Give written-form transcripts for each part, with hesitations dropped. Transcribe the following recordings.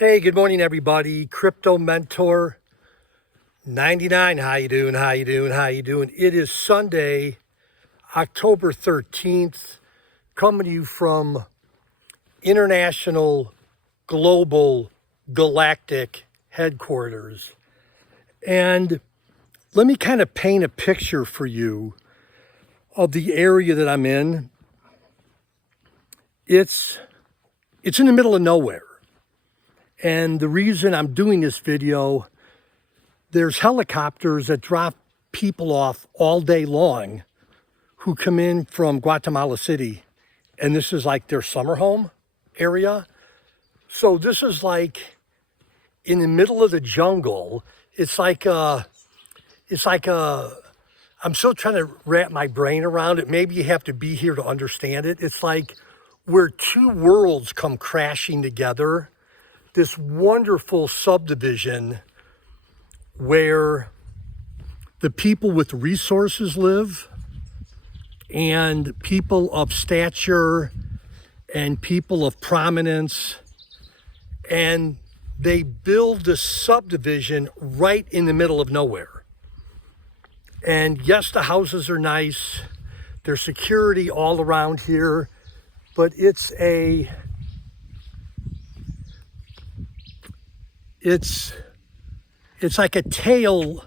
Hey, good morning, everybody. Crypto Mentor 99. How you doing? How you doing? How you doing? It is Sunday, October 13th, coming to you from international, global, galactic headquarters. And let me kind of paint a picture for you of the area that I'm in. It's in the middle of nowhere. And the reason I'm doing this video, there's helicopters that drop people off all day long who come in from Guatemala City. And this is like their summer home area. So this is like in the middle of the jungle. It's like I'm still trying to wrap my brain around it. Maybe you have to be here to understand it. It's like where two worlds come crashing together. This wonderful subdivision where the people with resources live and people of stature and people of prominence, and they build this subdivision right in the middle of nowhere. And yes, the houses are nice, there's security all around here, but it's like a tale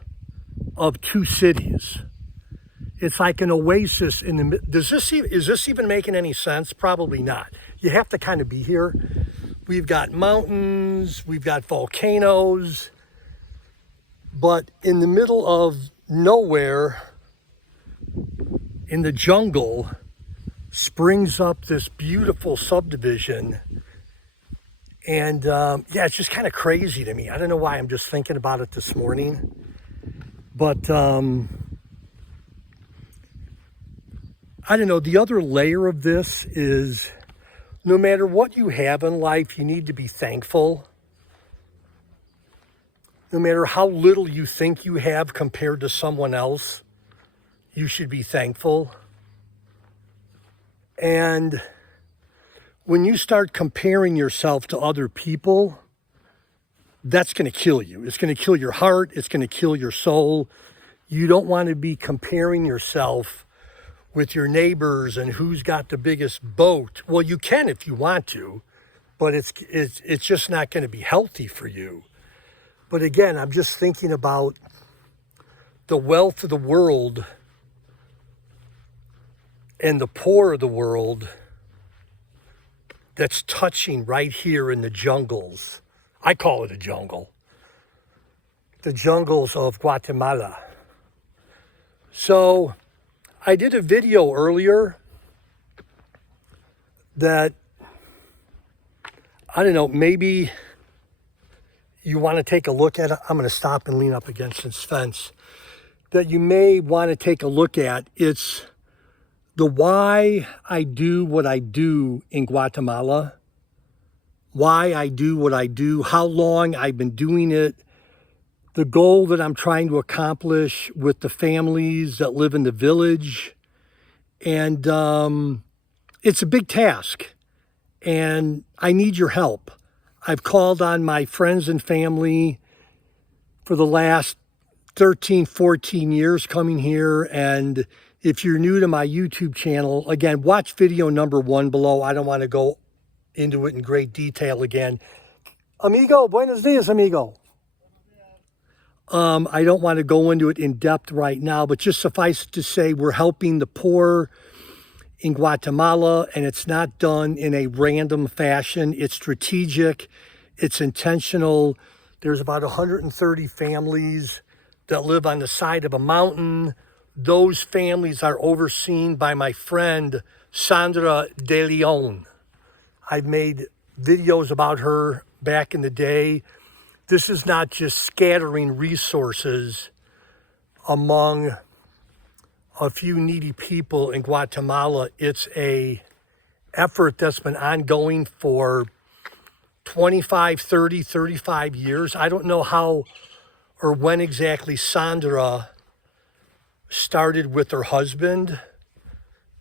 of two cities. It's like an oasis in the. Is this even making any sense? Probably not. You have to kind of be here. We've got mountains, we've got volcanoes, but in the middle of nowhere, in the jungle, springs up this beautiful subdivision. And yeah, it's just kind of crazy to me. I don't know why I'm just thinking about it this morning. But I don't know. The other layer of this is no matter what you have in life, you need to be thankful. No matter how little you think you have compared to someone else, you should be thankful. And when you start comparing yourself to other people, that's going to kill you. It's going to kill your heart. It's going to kill your soul. You don't want to be comparing yourself with your neighbors and who's got the biggest boat. Well, you can if you want to, but it's just not going to be healthy for you. But again, I'm just thinking about the wealth of the world and the poor of the world that's touching right here in the jungles. I call it a jungle. The jungles of Guatemala. So I did a video earlier that, I don't know, maybe you want to take a look at it. I'm going to stop and lean up against this fence. That you may want to take a look at. It's the why I do what I do in Guatemala, why I do what I do, how long I've been doing it, the goal that I'm trying to accomplish with the families that live in the village. And it's a big task, and I need your help. I've called on my friends and family for the last 13, 14 years coming here, and if you're new to my YouTube channel, again, watch video number 1 below. I don't want to go into it in great detail again. Amigo, buenos dias, amigo. I don't want to go into it in depth right now, but just suffice it to say we're helping the poor in Guatemala, and it's not done in a random fashion. It's strategic, it's intentional. There's about 130 families that live on the side of a mountain. Those families are overseen by my friend, Sandra De Leon. I've made videos about her back in the day. This is not just scattering resources among a few needy people in Guatemala. It's a effort that's been ongoing for 25, 30, 35 years. I don't know how or when exactly Sandra started with her husband,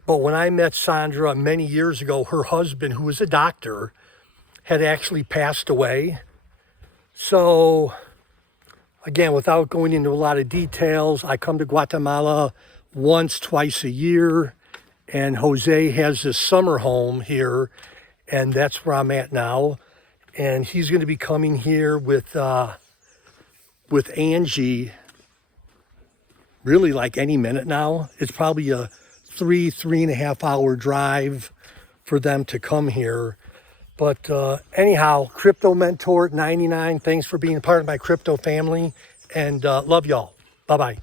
but when I met Sandra many years ago, her husband, who was a doctor, had actually passed away. So again, without going into a lot of details, I come to Guatemala once, twice a year, and Jose has this summer home here, and that's where I'm at now. And he's going to be coming here with Angie really like any minute now. It's probably a 3.5 hour drive for them to come here. But anyhow, Crypto Mentor 99, thanks for being part of my crypto family, and love y'all. Bye-bye.